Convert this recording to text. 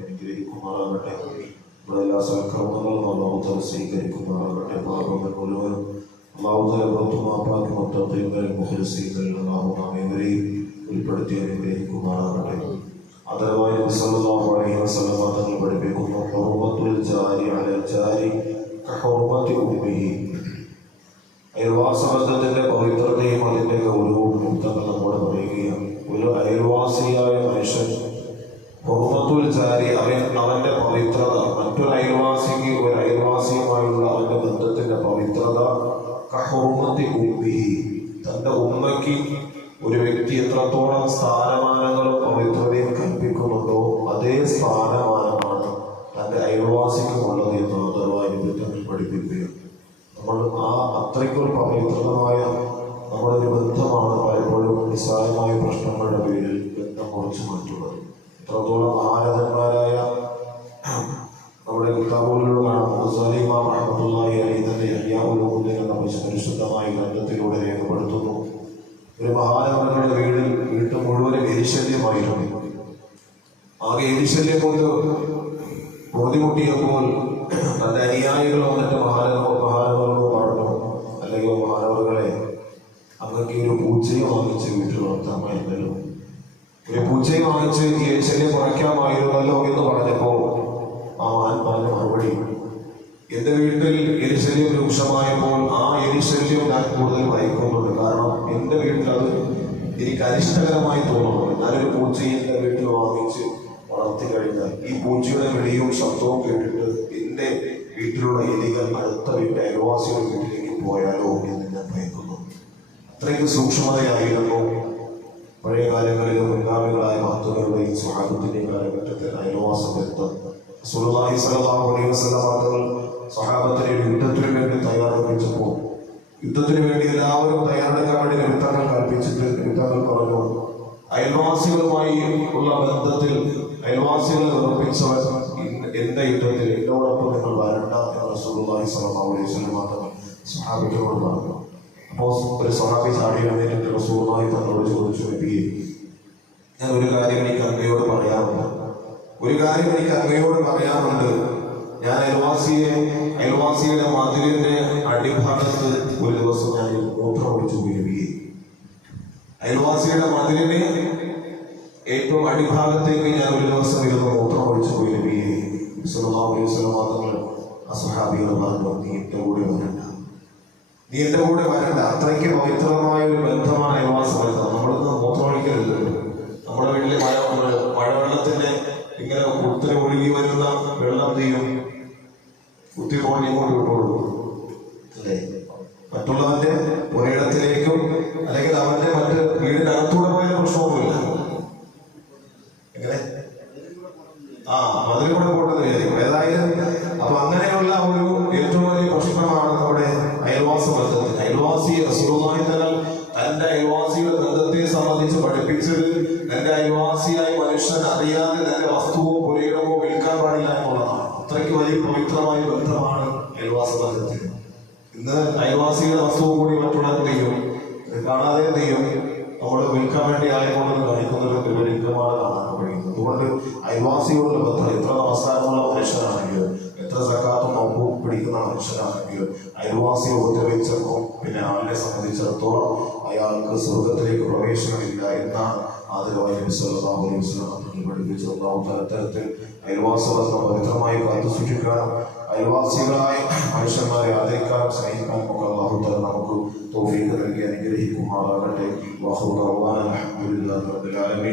അനുഗ്രഹിക്കുമാറാകട്ടെ. ഇവിടെ എല്ലാ സൽക്കർമ്മങ്ങളും അല്ലാഹു സ്വീകരിക്കുമാറാകട്ടെ. പാപങ്ങൾ മുഴുവനും അല്ലാഹു പുറത്തുമാപ്പാക്കി മുത്തഖീങ്ങളിൽ മുഖ്ലിസീങ്ങളിൽ അല്ലാഹു നമ്മേവരെയും ഉൾപ്പെടുത്തി അനുഗ്രഹിക്കുമാറാകട്ടെ. അതരവായി നബി സല്ലല്ലാഹു അലൈഹി വസല്ലം തങ്ങൾ പഠിപ്പിക്കുന്നു, ഹുർമത്തുൽ ജാരി അലൽ ജാരി കഹുർമത്തി ഉമ്മിഹി. അയൽവാസബന്ധത്തിന്റെ പവിത്രതയും അതിന്റെ ഗൗരവവും മുക്തങ്ങൾ നമ്മോട് പറയുകയാണ്. ഒരു അയൽവാസിയായ മനുഷ്യൻ ഹുർമത്തുൽ ജാരി, അവന്റെ പവിത്രത മറ്റൊരു അയൽവാസിക്ക് ഒരു അയൽവാസിയുമായുള്ള അവന്റെ ബന്ധത്തിന്റെ പവിത്രത കഹുർമത്തി ഉമ്മിഹി. തന്റെ ഉമ്മയ്ക്ക് ഒരു വ്യക്തി എത്രത്തോളം സ്ഥാനമാനങ്ങളും പവിത്രതയും കൽപ്പിക്കുന്നുണ്ടോ അതേ സ്ഥാനമാനമാണ് തന്റെ അയൽവാസിക്കുമുള്ളത് എന്ന് അതർവായി തങ്ങൾ പഠിപ്പിക്കുകയാണ്. നമ്മൾ അത്രയ്ക്കൊരു പവിത്രമായ നമ്മുടെ ഒരു ബന്ധമാണ് പലപ്പോഴും നിസ്സാരമായ പ്രശ്നങ്ങളുടെ പേരിൽ ബന്ധം കുറച്ച് മാറ്റുന്നത്. എത്രത്തോളം ആരാധന്മാരായ നമ്മുടെ കിതാബുകളിലൂടെ പരിശുദ്ധമായ ഗ്രന്ഥത്തിലൂടെ രേഖപ്പെടുത്തുന്നു. ഒരു മഹാനവരുടെ വീട്ട് മുഴുവനും എരിശല്യമായിരുന്നു. ആകെ എരിശല്യം കൊണ്ട് പൊറുതിമുട്ടിയപ്പോൾ തന്റെ അനുയായികൾ വന്നിട്ട് മഹാനവരോട് പറഞ്ഞു, അല്ലെങ്കിൽ മഹാനവറുകളെ, അങ്ങക്ക് ഒരു പൂച്ചയെ വാങ്ങിച്ച് വീട്ടിൽ വളർത്താമായിരുന്നല്ലോ, ഒരു പൂച്ചയെ വാങ്ങിച്ച് ഈ എരിശല്യം കുറയ്ക്കാമായിരുന്നല്ലോ എന്ന് പറഞ്ഞപ്പോ ആ മഹാൻ പറഞ്ഞ മറുപടി, എന്റെ വീട്ടിൽ എരിശല്യം രൂക്ഷമായപ്പോൾ ആ എരിശല്യം ഞാൻ കൂടുതൽ ഭയക്കുന്നുണ്ട്. കാരണം എന്റെ വീട്ടിൽ അത് എനിക്ക് അനിഷ്ടകരമായി തോന്നുന്നു. ഞാനൊരു പൂച്ചയെ എന്റെ വീട്ടിൽ വാങ്ങിച്ച് വളർത്തി കഴിഞ്ഞാൽ ഈ പൂച്ചയുടെ വിളിയും ശബ്ദവും കേട്ടിട്ട് എന്റെ വീട്ടിലുള്ള എലികൾ അടുത്ത വീട്ടിലെ അയൽവാസികളുടെ വീട്ടിലേക്ക് പോയാലോ എന്ന് ഞാൻ ഭയക്കുന്നു. അത്രയ്ക്ക് സൂക്ഷ്മതയായിരുന്നു പഴയ കാലങ്ങളിലെ മുൻഗാമികളായ മഹത്തുക്കളുടെയും സ്വഹാബത്തിന്റെയും കാലഘട്ടത്തിൽ അയൽവാസ ബന്ധം. റസൂലുള്ളാഹി സ്വല്ലല്ലാഹു അലൈഹി വസല്ലം തങ്ങൾ സ്വഹാബത്തിനെ യുദ്ധത്തിന് വേണ്ടി തയ്യാറെടുപ്പിച്ചപ്പോൾ യുദ്ധത്തിന് വേണ്ടി എല്ലാവരും തയ്യാറെടുക്കാൻ വേണ്ടി നബിതങ്ങൾ കൽപ്പിച്ചിട്ട് നബിതങ്ങൾ പറഞ്ഞു, അയൽവാസികളുമായി ഉള്ള ബന്ധത്തിൽ അയൽവാസികളെ ഉറപ്പിച്ചവർ എന്റെ യുദ്ധത്തിൽ എന്നോടൊപ്പം നിങ്ങൾ വരണ്ട എന്ന് റസൂലുള്ളാഹി സ്വല്ലല്ലാഹു അലൈഹി വസല്ലം തങ്ങൾ സ്വഹാബികളോട് പറഞ്ഞു. അപ്പോൾ ഒരു സ്വഹാബി ചാടി വന്നിട്ട് റസൂലുള്ളാഹി തങ്ങളോട് ചോദിച്ചു, നബിയെ, ഞാൻ ഒരു കാര്യം എനിക്ക് അങ്ങയോട് പറയാനുണ്ട്. ഞാൻ അയൽവാസിയുടെ മതിലിന്റെ അടിഭാഗത്ത് ഒരു ദിവസം ഞാൻ മൂത്രം ഒഴിച്ചു പോയി. അയൽവാസിയുടെ മതിലിന് ഏറ്റവും അടിഭാഗത്തേക്ക് ഞാൻ ഒരു ദിവസം ഇരുന്ന് മൂത്രം ഒഴിച്ചു പോയി. സല്ലല്ലാഹു അലൈഹി വസല്ലം തങ്ങൾ അസ്ഹാബികളോട് പറഞ്ഞു, നീ എന്റെ കൂടെ വരണ്ട. അത്രയ്ക്ക് പവിത്രമായ ഒരു ബന്ധമാണ് അയൽവാസ ബന്ധം. നമ്മളിന്ന് മൂത്രം ഒഴിക്കരുത്. നമ്മുടെ വീട്ടിലെ മഴവെള്ളത്തിന്റെ ഇങ്ങനെ കുത്തിനെ ഒഴുകി വരുന്ന വെള്ളം ചെയ്യും കുത്തിപ്പോയി ഇങ്ങോട്ട് വിട്ടോളൂ അല്ലേ? മറ്റുള്ളവന്റെ പുരയിടത്തിലേക്കും അല്ലെങ്കിൽ അവന്റെ മറ്റ് വീടിന്റെ അകത്തൂടെ പോയ പ്രശ്നമൊന്നുമില്ല. എങ്ങനെ മതിൽ കൂടെ പോട്ടെന്ന് വിചാരിക്കും. ഏതായാലും അപ്പൊ അങ്ങനെയുള്ള ഒരു ഏറ്റവും വലിയ പ്രശ്നമാണ് നമ്മുടെ അയൽവാസ ബന്ധത്തിൽ. അയൽവാസി റസൂലുള്ളാഹി തങ്ങൾ തന്റെ അയൽവാസിയുടെ ബന്ധത്തെ സംബന്ധിച്ച് പഠിപ്പിച്ചത് തന്റെ അയൽവാസിയായ മനുഷ്യൻ അറിയാതെ തന്റെ വസ്തുവോ പുരയിടമോ വിൽക്കാൻ പാടില്ല എന്നുള്ളതാണ്. അത്രയ്ക്ക് വലിയ പവിത്രമായ ബന്ധമാണ് അയൽവാസ ബന്ധത്തിൽ. ഇന്ന് അയൽവാസിയുടെ വസ്തുവും കൂടി മറ്റുള്ളവർ ചെയ്യും, കാണാതെ ചെയ്യും. നമ്മൾ വിൽക്കാൻ വേണ്ടി ആയതുകൊണ്ട് കാണിക്കുന്നത് ഒരു ലിംഗമാണ് കാണാൻ കഴിയുന്നത്. അതുകൊണ്ട് അയൽവാസിയോടുള്ള ബന്ധം എത്ര നമസ്കാരമുള്ള മനുഷ്യനാണെങ്കിലും എത്ര സക്കാത്തും നോമ്പും പിടിക്കുന്ന മനുഷ്യനാണെങ്കിലും അയൽവാസിയെ ഉപദ്രവിച്ചപ്പോൾ പിന്നെ ആളിനെ സംബന്ധിച്ചിടത്തോളം അയാൾക്ക് സ്വർഗത്തിലേക്ക് പ്രവേശനമില്ല എന്നാണ് ആദരവായി നബി സല്ലല്ലാഹു അലൈഹി വസല്ലം തങ്ങൾ പഠിപ്പിച്ചത്. തരത്തിൽ അയൽവാസ ബന്ധം പവിത്രമായി കാത്തു സൂക്ഷിക്കാനും അയൽവാസികളായ മനുഷ്യന്മാരെ ആദരിക്കാനും സ്നേഹിക്കാനും ഒക്കെ അല്ലാഹു തആല നമുക്ക് തൗഫീഖ് നൽകി അനുഗ്രഹിക്കുമാറാകട്ടെ. വഖുർ റബ്ബാന അൽഹംദുലില്ലാഹി റബ്ബിൽ ആലമീൻ.